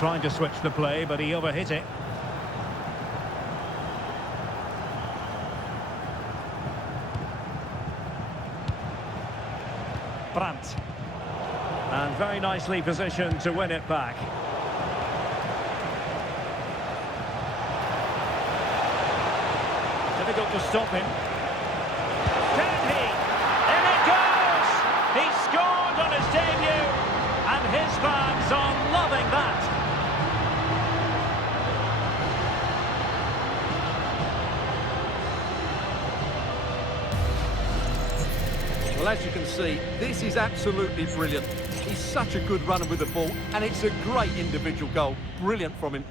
Trying to switch the play, but he overhit it. Brandt. And very nicely positioned to win it back. Difficult to stop him. Can he? In it goes! He scored on his debut, and his fans are loving that. Well, as you can see, this is absolutely brilliant. He's such a good runner with the ball, and it's a great individual goal. Brilliant from him.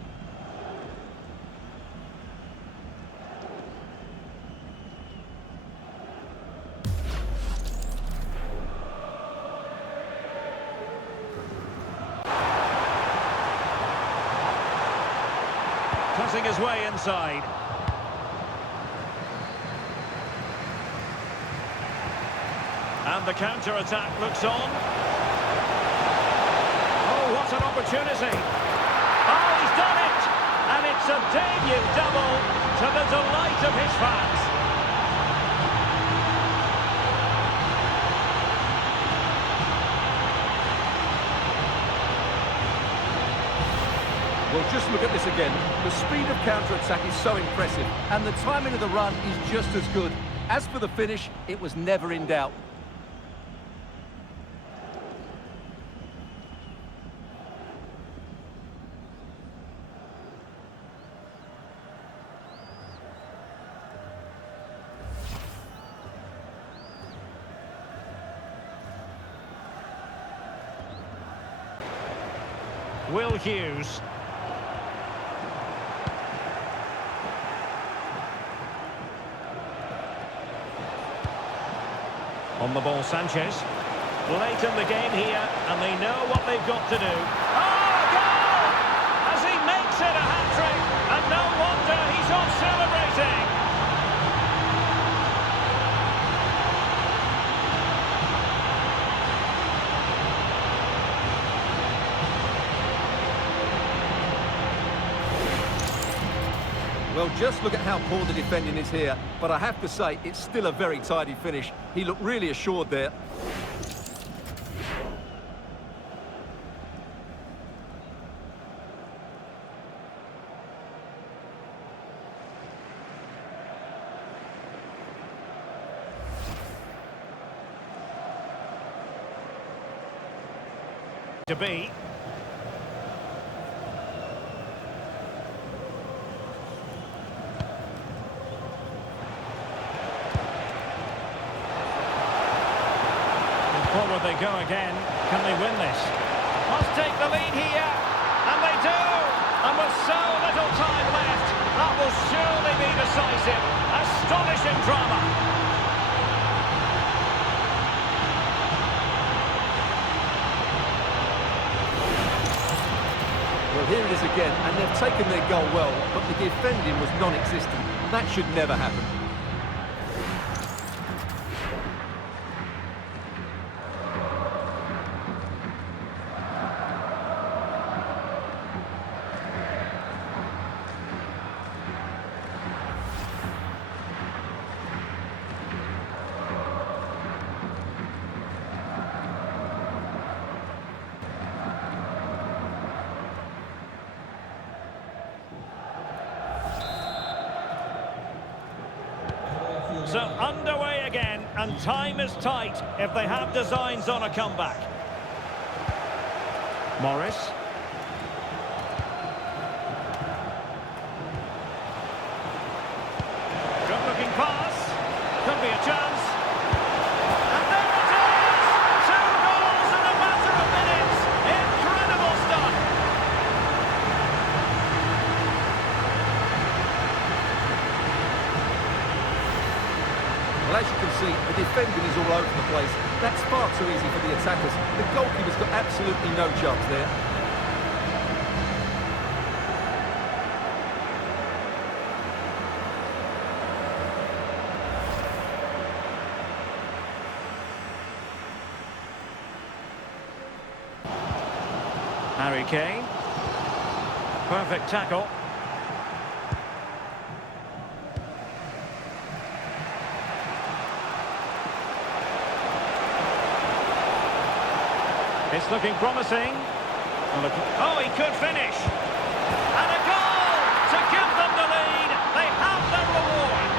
Cutting his way inside. And the counter-attack looks on. Oh, what an opportunity. Oh, he's done it! And it's a debut double to the delight of his fans. Well, just look at this again. The speed of counter-attack is so impressive, and the timing of the run is just as good. As for the finish, it was never in doubt. Will Hughes. On the ball, Sanchez. Late in the game here, and they know what they've got to do. Oh, a goal! As he makes it a hat-trick, and no wonder he's off celebrating. Well, just look at how poor the defending is here, but I have to say, it's still a very tidy finish. He looked really assured there. To be. Forward they go again. Can they win this? Must take the lead here. And they do! And with so little time left, that will surely be decisive. Astonishing drama. Well, here it is again, and they've taken their goal well, but the defending was non-existent. That should never happen. So underway again, and time is tight if they have designs on a comeback. Morris. Good looking pass. Could be a chance. And there it is! 2 goals in a matter of minutes. Incredible stuff. Well, as you can see, the defending is all over the place. That's far too easy for the attackers. The goalkeeper's got absolutely no chance there. Harry Kane. Perfect tackle. It's looking promising. Oh, he could finish. And a goal to give them the lead. They have their reward.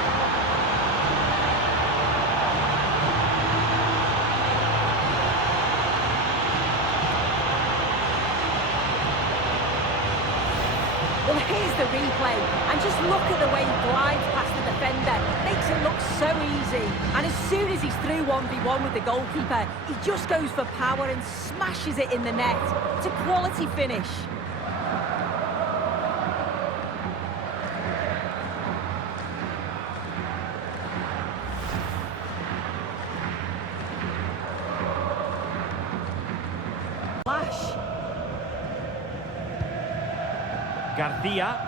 Well, here's the replay, and just look at the way he glides past the defender. Makes it look so easy. And as soon as he's through 1v1 with the goalkeeper, he just goes for power and smashes it in the net. It's a quality finish. Flash. Garcia.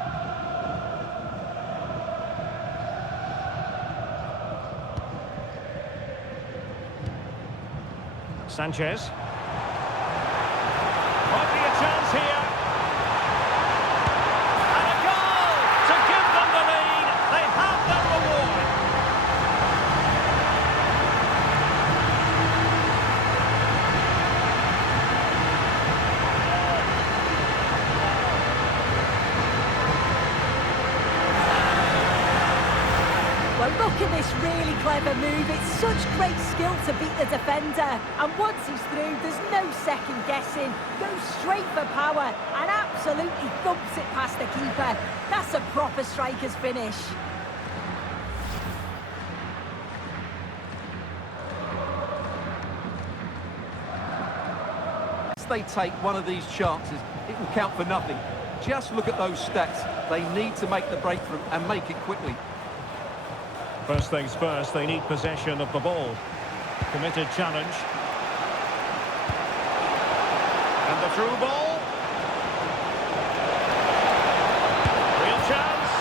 Sanchez. Might be a chance here. And a goal to give them the lead. They have their reward. Well, look at this really clever move. It's such great skill to beat the defender. And once he's through, there's no second guessing. Goes straight for power and absolutely thumps it past the keeper. That's a proper striker's finish. If they take one of these chances, it will count for nothing. Just look at those stats. They need to make the breakthrough and make it quickly. First things first, they need possession of the ball. Committed challenge. And the through ball. Real chance.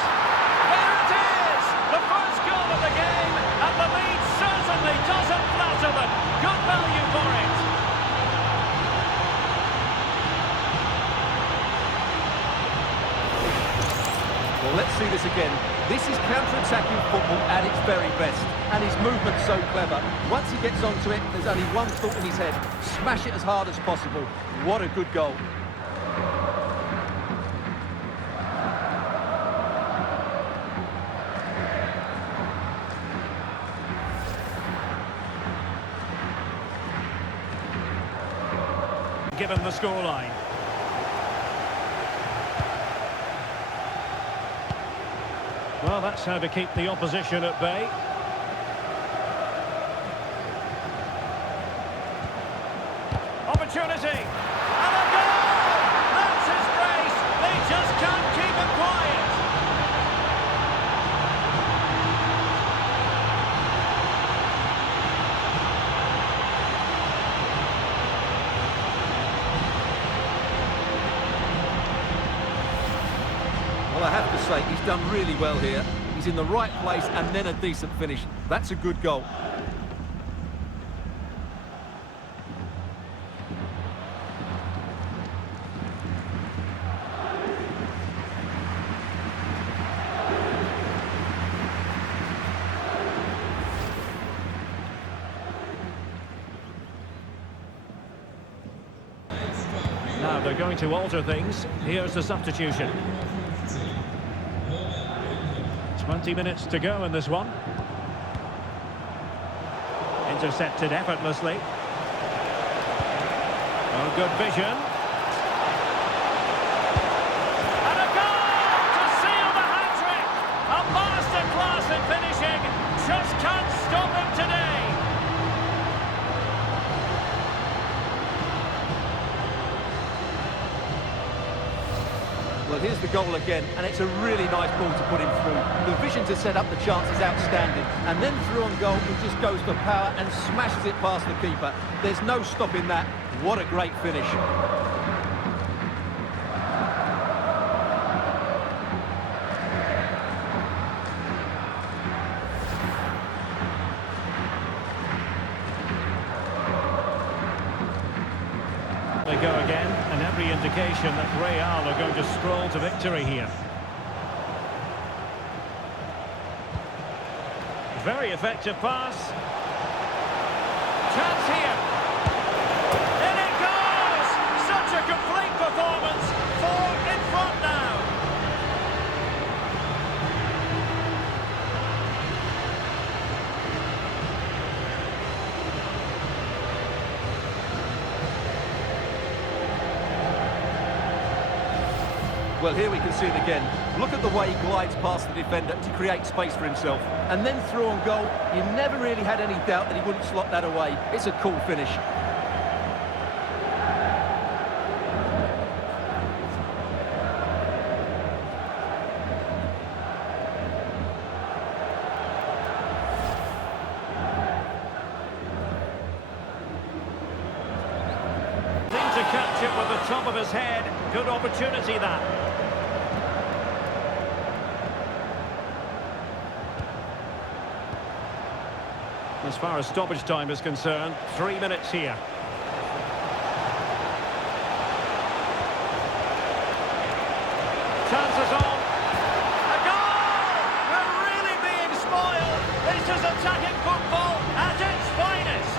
There it is! The first goal of the game, and the lead certainly doesn't flatter them. Good value for it. Well, let's see this again. This is counter-attacking football at its very best, and his movement's so clever. Once he gets onto it, there's only one thought in his head: smash it as hard as possible. What a good goal. Given the scoreline. Well, that's how to keep the opposition at bay. Opportunity! And a goal! That's his brace! They just can't keep him quiet! Well, I have to say, he's done really well here. He's in the right place and then a decent finish. That's a good goal. Now they're going to alter things. Here's the substitution. 20 minutes to go in this one. Intercepted effortlessly. Oh, good vision. And a goal to seal the hat-trick! A masterclass in finishing. Just can't stop him today. Well, here's the goal again, and it's a really nice ball to put him through. The vision to set up the chance is outstanding, and then through on goal, he just goes for power and smashes it past the keeper. There's no stopping that. What a great finish. They go again. And every indication that Real are going to stroll to victory here. Very effective pass. Chance here. In it goes! Such a complete performance. 4 in front now. Well, here we can see it again. Look at the way he glides past the defender to create space for himself. And then through on goal, you never really had any doubt that he wouldn't slot that away. It's a cool finish. Seemed to catch it with the top of his head. Good opportunity, that. As far as stoppage time is concerned, 3 minutes here. Chances on. A goal! We're really being spoiled. This is attacking football at its finest.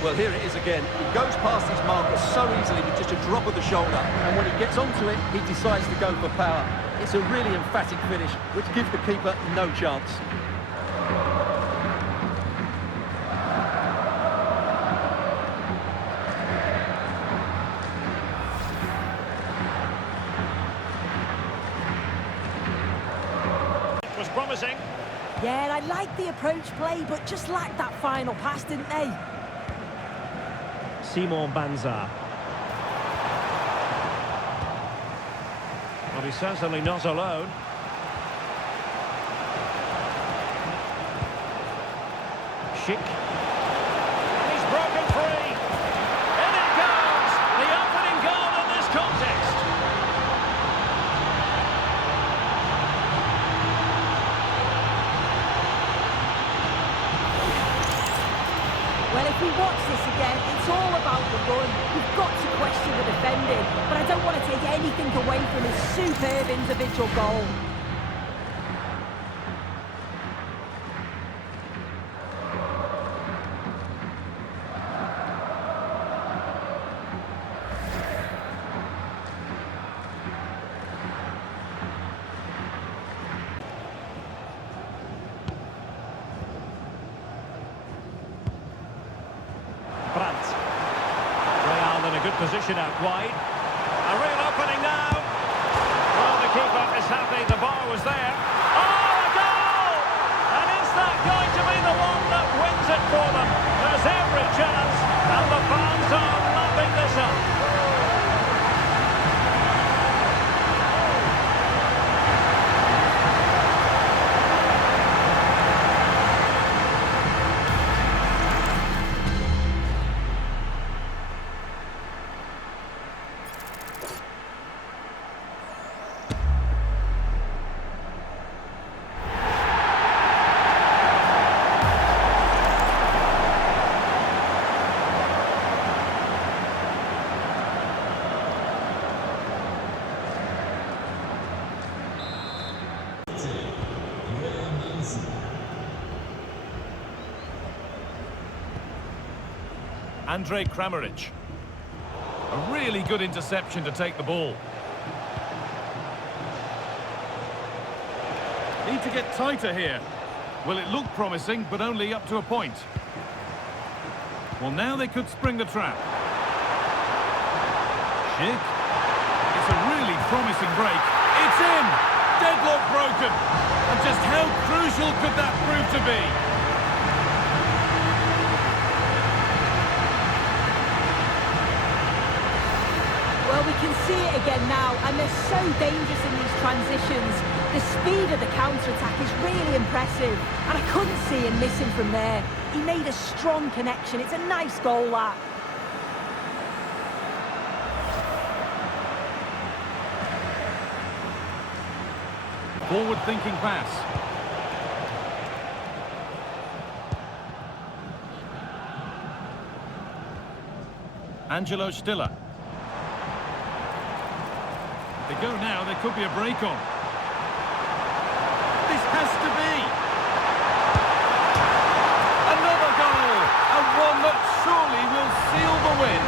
Well, here it is again. He goes past his marker so easily with just a drop of the shoulder. And when he gets onto it, he decides to go for power. It's a really emphatic finish, which gives the keeper no chance. It was promising. Yeah, I liked the approach play, but just lacked that final pass, didn't they? Simon Banza. Well, he's certainly not alone. Schick. And he's broken free. In it goes! The opening goal in this context. Well, if we watch this again, it's all about the run. We've got to question the defending, but I don't want to take anything away from his superb individual goal. Brandt. Real in a good position out wide. A real opening now. Well, the keeper is happy the bar was there. Oh, a goal! And is that going to be the one that wins it for them? There's every chance, and the fans are lapping this up. Andrej Kramaric. A really good interception to take the ball. Need to get tighter here. Well, it looked promising, but only up to a point. Well, now they could spring the trap. Schick. It's a really promising break. It's in! Deadlock broken. And just how crucial could that prove to be? Well, we can see it again now, and they're so dangerous in these transitions. The speed of the counter-attack is really impressive, and I couldn't see him missing from there. He made a strong connection. It's a nice goal, that. Forward-thinking pass. Angelo Stiller. They go now, there could be a break on. This has to be! Another goal! And one that surely will seal the win.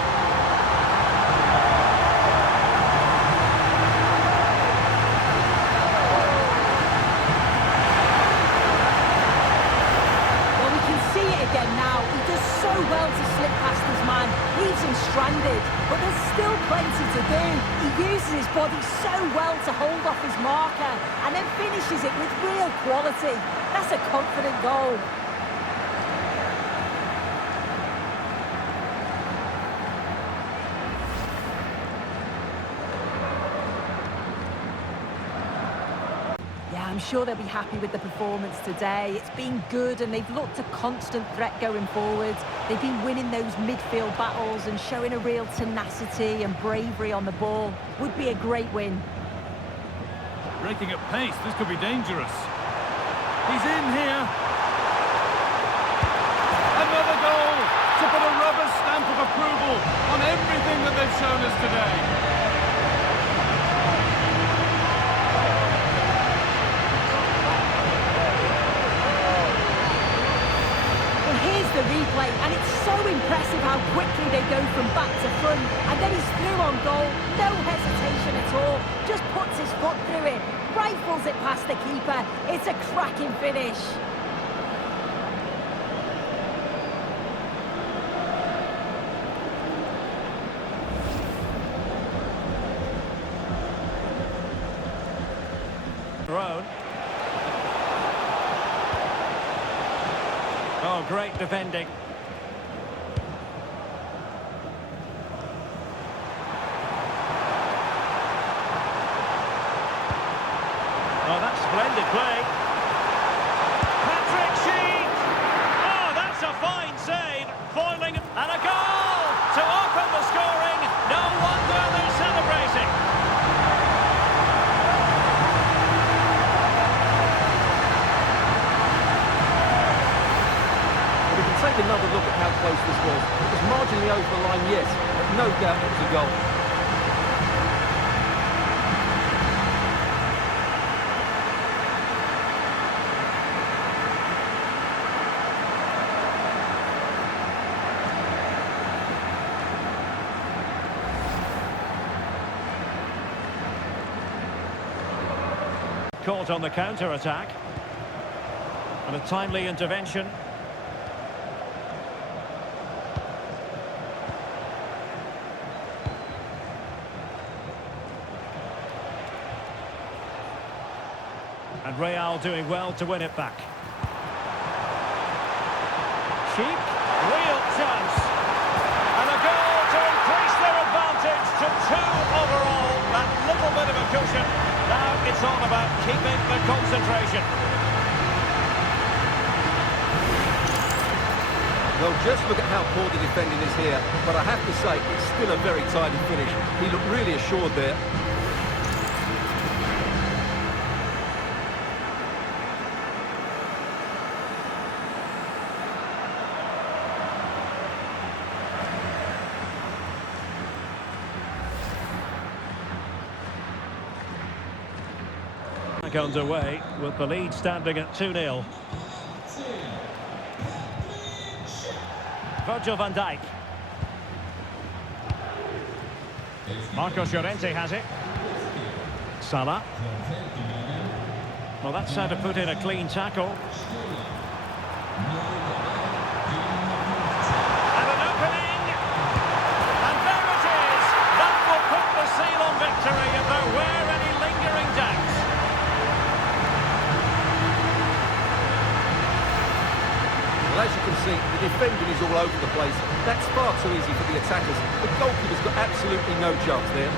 Well, we can see it again now. He does so well to slip past his man, leaves him stranded, but there's still plenty to do. He uses his body so well to hold off his marker and then finishes it with real quality. That's a confident goal. Yeah, I'm sure they'll be happy with the performance today. It's been good and they've looked a constant threat going forward. They've been winning those midfield battles and showing a real tenacity and bravery on the ball. Would be a great win. Breaking at pace, this could be dangerous. He's in here. Another goal to put a rubber stamp of approval on everything that they've shown us today. Here's the replay, and it's so impressive how quickly they go from back to front, and then he's through on goal, no hesitation at all, just puts his foot through it, rifles it past the keeper. It's a cracking finish. Thrown. Oh, great defending. Oh, that's splendid play. Patrick Schick! Oh, that's a fine save. Foiling and a goal to open the scoring. No wonder they're celebrating. Take another look at how close this was. It was marginally over the line, yes, but no doubt it was a goal. Caught on the counter-attack. And a timely intervention. And Real doing well to win it back. Schick, real chance. And a goal to increase their advantage to 2 overall. That little bit of a cushion. Now it's all about keeping the concentration. Well, just look at how poor the defending is here. But I have to say, it's still a very tidy finish. He looked really assured there. Underway with the lead standing at 2-0. Virgil van Dijk. Marcos Llorente has it. Salah. Well, that's how to put in a clean tackle. And an opening. And there it is. That will put the seal on victory if there were any lingering doubts. Well, as you can see, the defending is all over the place. That's far too easy for the attackers. The goalkeeper's got absolutely no chance there.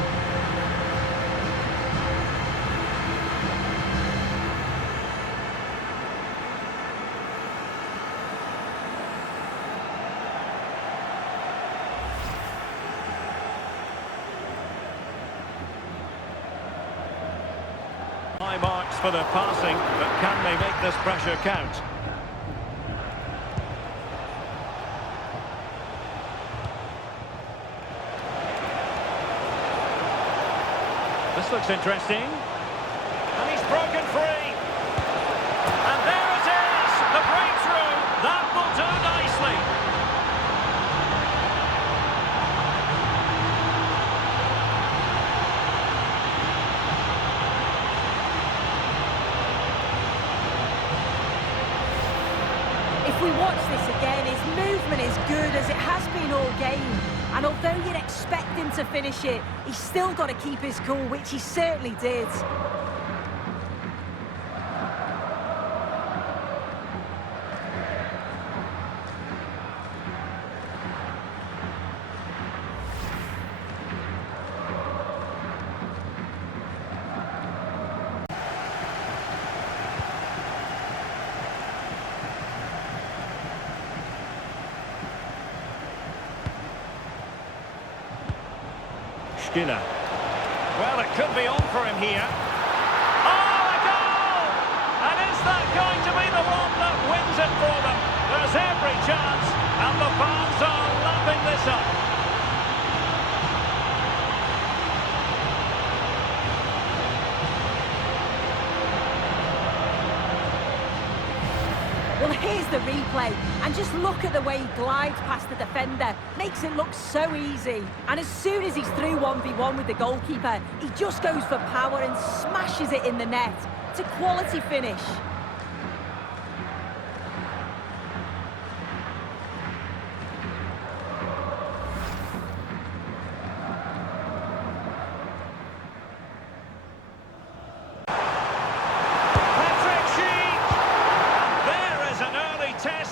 High marks for their passing, but can they make this pressure count? looks interesting. And he's broken free. And there it is, the breakthrough. That will do nicely. If we watch this again, his movement is good as it has been all game. And although you'd expect him to finish it, he's still got to keep his cool, which he certainly did. Skinner. Well, it could be on for him here. Oh, a goal! And is that going to be the one that wins it for them? There's every chance, and the fans are lapping this up. Well, here's the replay, and just look at the way he glides past the defender. Makes it look so easy. And as soon as he's through 1v1 with the goalkeeper, he just goes for power and smashes it in the net. It's a quality finish.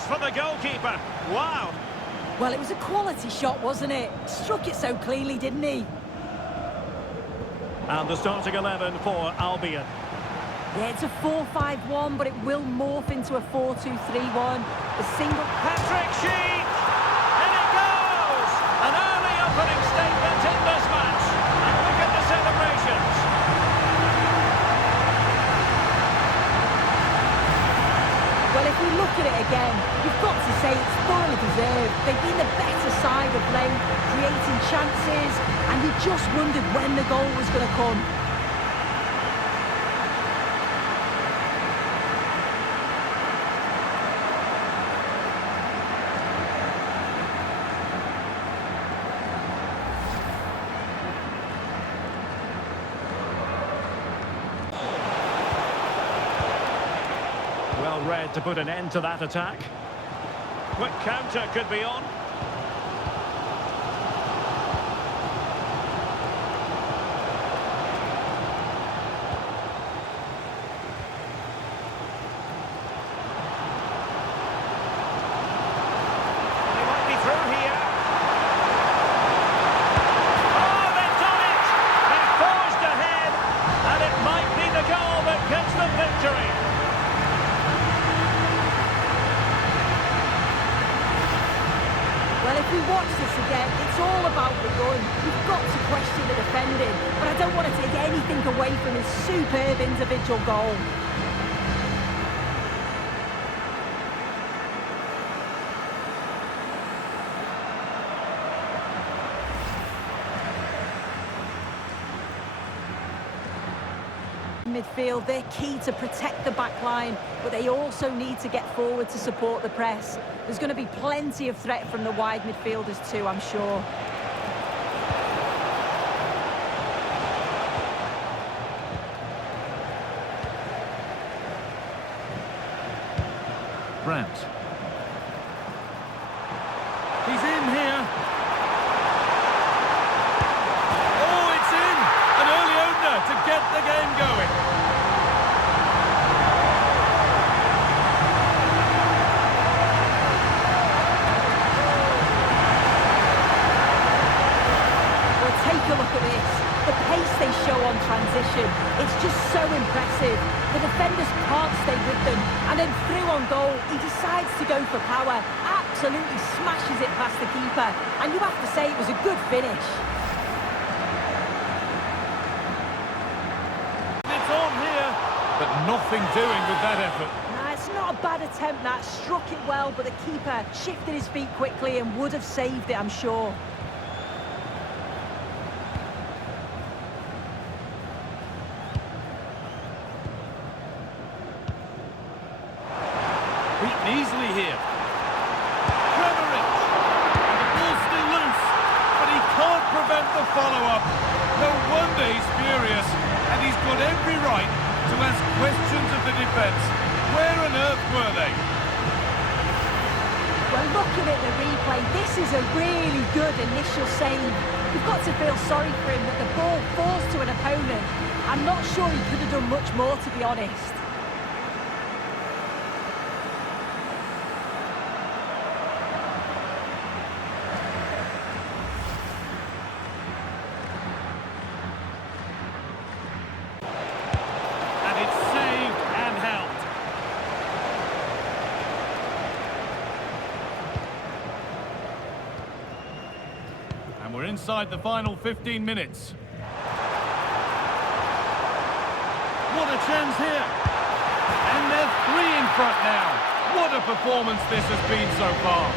For the goalkeeper. Wow. Well, it was a quality shot, wasn't it? Struck it so cleanly, didn't he? And the starting 11 for Albion. Yeah, it's a 4-5-1, but it will morph into a 4-2-3-1. The single... Patrick Schick! In it goes! An early opening statement in this match. And look at the celebrations. Well, if we look at it again, you've got to say it's thoroughly deserved. They've been the better side of late, creating chances, and you just wondered when the goal was going to come. Well read to put an end to that attack. Quick counter could be on. They might be through here. Oh, they've done it! They've forged ahead, and it might be the goal that gives them victory. Well, if we watch this again, it's all about the run. You've got to question the defending, but I don't want to take anything away from his superb individual goal. Midfield, they're key to protect the back line, but they also need to get forward to support the press. There's going to be plenty of threat from the wide midfielders too, I'm sure. Brandt. He's in here. Oh, it's in! An early opener to get the game going. Take a look at this. The pace they show on transition, it's just so impressive. The defenders can't stay with them, and then through on goal, he decides to go for power, absolutely smashes it past the keeper, and you have to say it was a good finish. It's on here, but nothing doing with that effort. Nah, it's not a bad attempt, that. Struck it well, but the keeper shifted his feet quickly and would have saved it, I'm sure. easily here. Kramaric. And the ball's still loose, but he can't prevent the follow-up. No wonder he's furious, and he's got every right to ask questions of the defence. Where on earth were they? Well, looking at the replay, this is a really good initial save. You've got to feel sorry for him that the ball falls to an opponent. I'm not sure he could have done much more, to be honest. And it's saved and helped. And we're inside the final 15 minutes. What a chance here. And they're 3 in front now. What a performance this has been so far.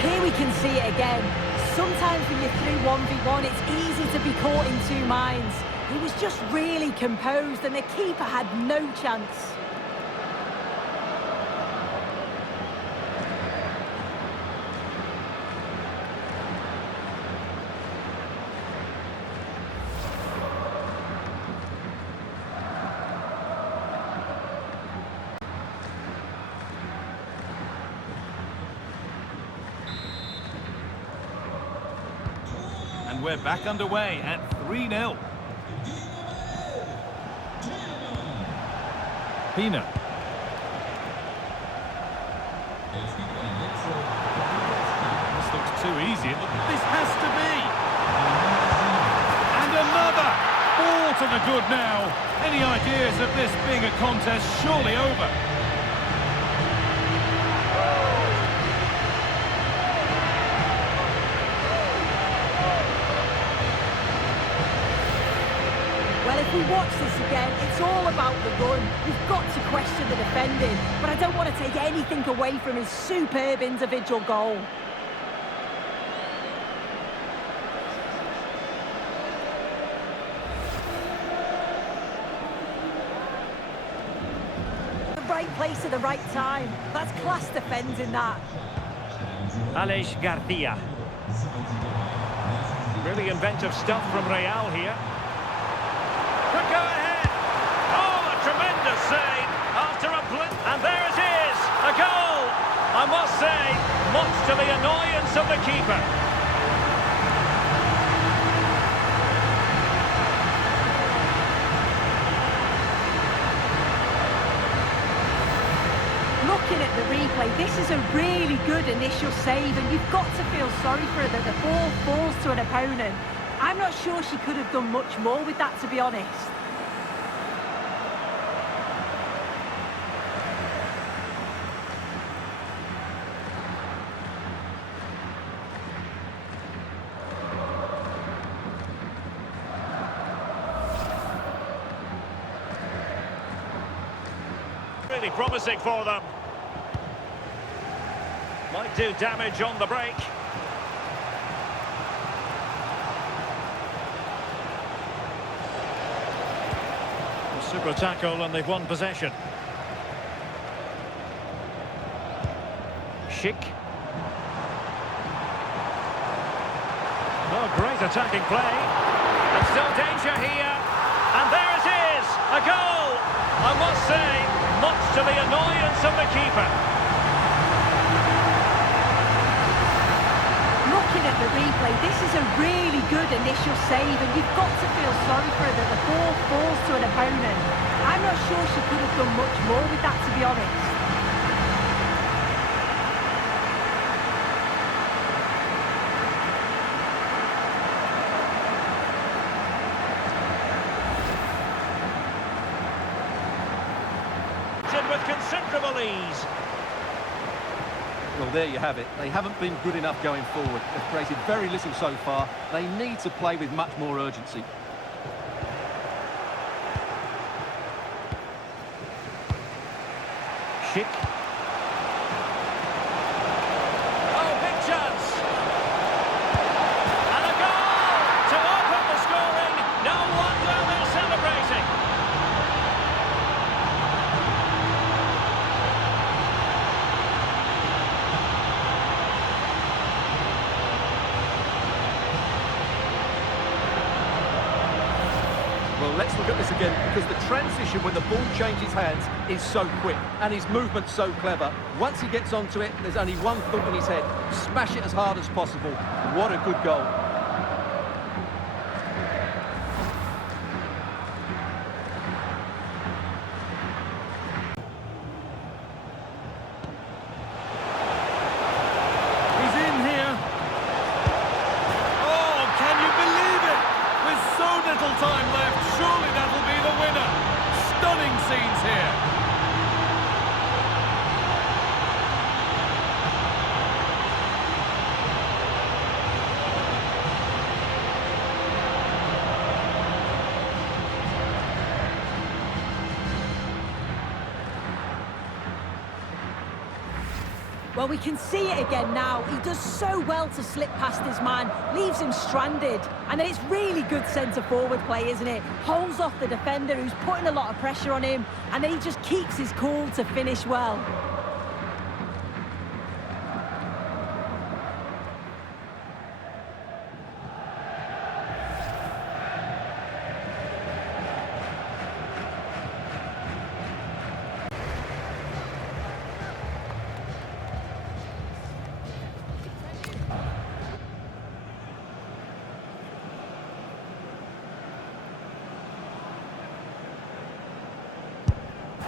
Here we can see it again. Sometimes when you're through 1v1, it's easy to be caught in two minds. He was just really composed and the keeper had no chance. And we're back underway at 3-0. Pina. This looks too easy. This has to be. And another. 4 to the good now. Any ideas of this being a contest surely over? Well, if we watch this again, it's all about the run. We've got to question the defending, but I don't want to take anything away from his superb individual goal. The right place at the right time. That's class defending, that. Aleix Garcia. Really inventive stuff from Real here. Could go ahead. Oh, a tremendous save after a blip. And there it is, a goal. I must say, much to the annoyance of the keeper. Looking at the replay, this is a really good initial save, and you've got to feel sorry for her that the ball falls to an opponent. I'm not sure she could have done much more with that, to be honest. Really promising for them. Might do damage on the break. Super tackle and they've won possession. Schick. Oh, great attacking play. And still danger here. And there it is, a goal. I must say, much to the annoyance of the keeper. Looking at the replay, this is a really good initial save, and you've got to feel sorry for her that the ball falls to an opponent. I'm not sure she could have done much more with that, to be honest. With considerable ease. Well, there you have it. They haven't been good enough going forward. They've created very little so far. They need to play with much more urgency. Schick. Oh, big chance. Let's look at this again, because the transition when the ball changes hands is so quick, and his movement's so clever. Once he gets onto it, there's only one thought in his head: smash it as hard as possible. What a good goal. He's in here. Oh, can you believe it? With so little time left, surely that'll be the winner. Stunning scenes here. Well, we can see it again now. He does so well to slip past his man, leaves him stranded. And then it's really good centre-forward play, isn't it? Holds off the defender who's putting a lot of pressure on him, and then he just keeps his cool to finish well.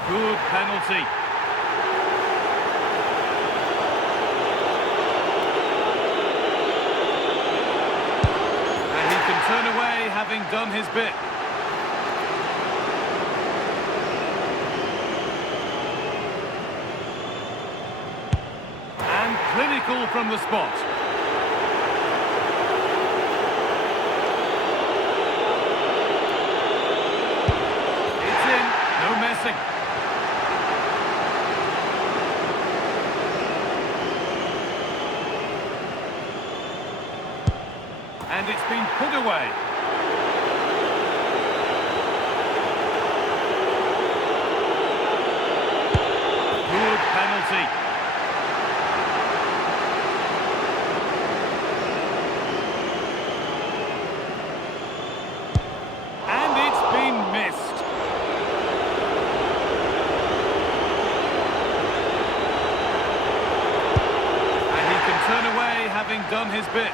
Good penalty. And he can turn away, having done his bit. And clinical from the spot. It's in, no messing. And it's been put away. Good penalty. And it's been missed. And he can turn away, having done his bit.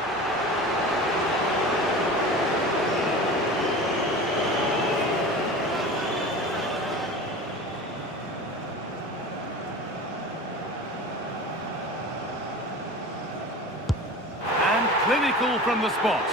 Clinical from the spot.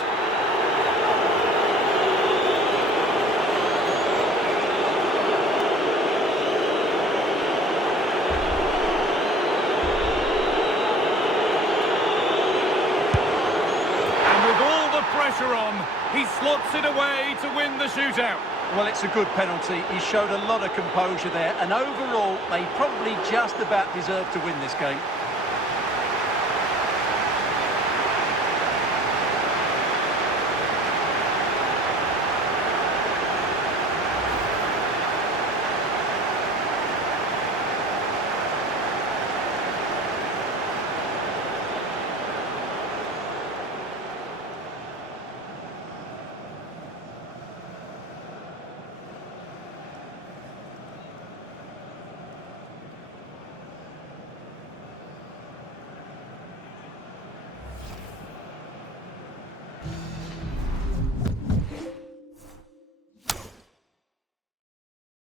And with all the pressure on, he slots it away to win the shootout. Well, it's a good penalty. He showed a lot of composure there, and overall, they probably just about deserved to win this game.